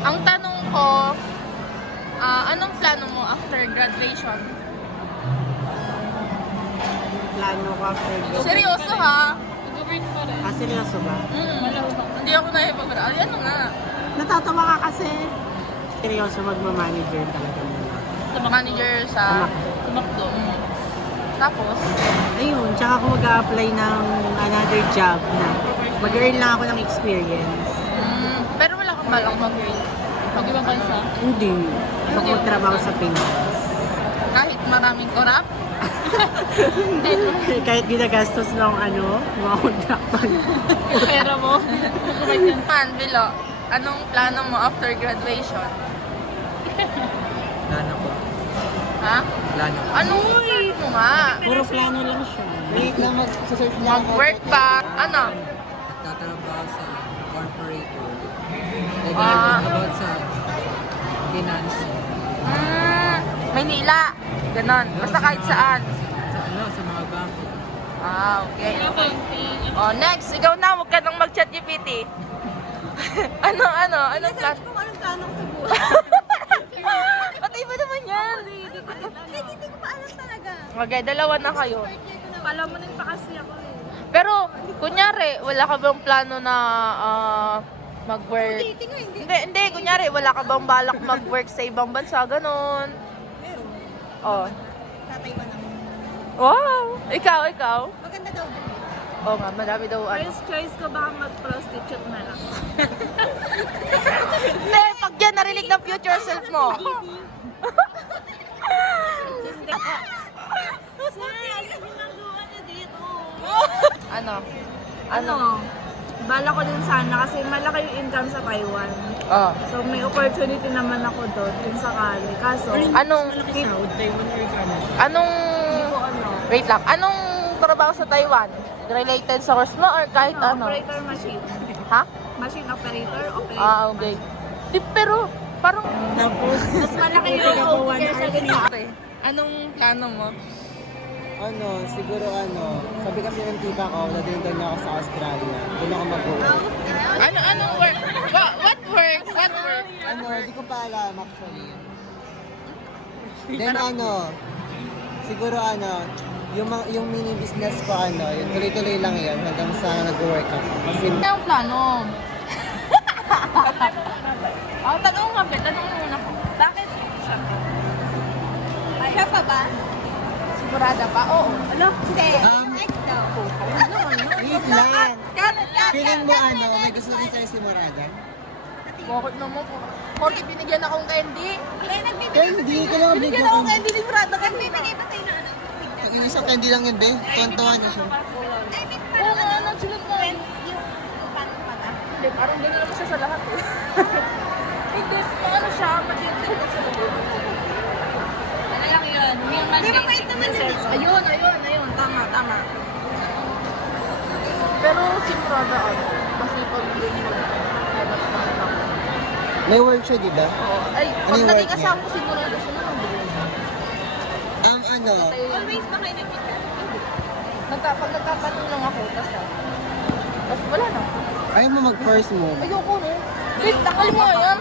Ang tanong ko, anong plano mo after graduation? Plano ko after graduation. Seryoso ha? Mag-work pa rin. Seryoso ba? Hindi ako nakipag-graduate. Ano nga? Natatawa ka kasi. Seryoso magmamanager talaga muna. Manager sa Tumakbo. Tapos, Ayun, tsaka ako mag-a-apply ng another job na mag-earn lang ako ng experience. pero wala kang balak mag-grade. Mag-ibang bansa. Hindi. Ako magtrabaho sa Pinas. Kahit maraming korap. Kahit ginagastos ng mga contractor. Yung pera mo. Man, Bilo, anong plano mo after graduation? Plano ko. Ha? Plano. Anong plano mo nga? Puro plano lang siya. Wait lang, mag-search lang ako. Mag-work pa? Ano? Nagtatrabaho sa corporator. Ah. About sa finance. Maynila. Ganon. Basta kahit saan. Sa mga bangko. Okay. Accounting. Oh, next. Ikaw na. Huwag ka nang mag-chat GPT. Anong plan? Kung anong plano ko sa buhay. Patay ba naman yan? Hindi ko pa alam talaga. Okay, dalawa na kayo. Pala mo nang pa kasi ako eh. Pero, kunyari, wala ka bang plano na mag-work? Hindi. Kunyari, wala ka bang balak mag-work sa ibang bansa? Ganon. Oh. Tataywan ako. Wow! Ikaw? Maganda daw. Oo nga, madami daw First choice ko baka mag-prostitute na lang. Hindi, pag yan, narinig ng future self mo. Sir, ano ginagawa niya dito? Ano? Bala ko din sana kasi malaki yung income sa Taiwan. Oh. So may opportunity naman ako doon kung sakali. Kaso, Anong, wait lang, anong trabaho sa Taiwan? Related sa course mo or kahit ano? operator machine. Ha? Machine operator, operator. Okay. Di, pero, parang, Tapos, mas malaki yung OP kaysa sa anong plano mo? Siguro sabi kasi ng tita ko, dadalhin daw niya ako sa Australia. Doon ako mag-work. Anong work? What work? Di ko pa alam actually. Then siguro yung mini business ko yung tuloy-tuloy lang yun hanggang sa nag-work ako. Kasi Anong plano? Tanong nga, tanong muna ko. Bakit siya? Siya pa ba? Sigurada pa? Oo. Ano? Hindi. Next daw. wait lang. Feeling mo may gusto rin sa'yo si Morada? Bakit naman po? Porque binigyan akong candy. Candy ka lang Binigyan akong candy ni Brada kasi. Bibigay pa sa'yo na ano? Yung isang candy lang yun, be. Tuwan-tuwa niya siya. I mean, Oo nga, nagsulat mo. yung paano pala? Hindi, parang gano'n naman siya sa lahat eh. Hindi, paano siya? Matindi ko sa lahat. Ano lang yun? Human Di ba mait naman yun? Ayun. Tama. Pero si Brada, kasi pag din May work siya, di ba? ay, Ano pag yung naging work kasama ko si Brada, siya na lang. Always ba kayo nagkita? Pag nagkakaroon lang ako, tapos wala na. Ayaw mo mag-first move. Ayoko no. Wait, takal mo yan.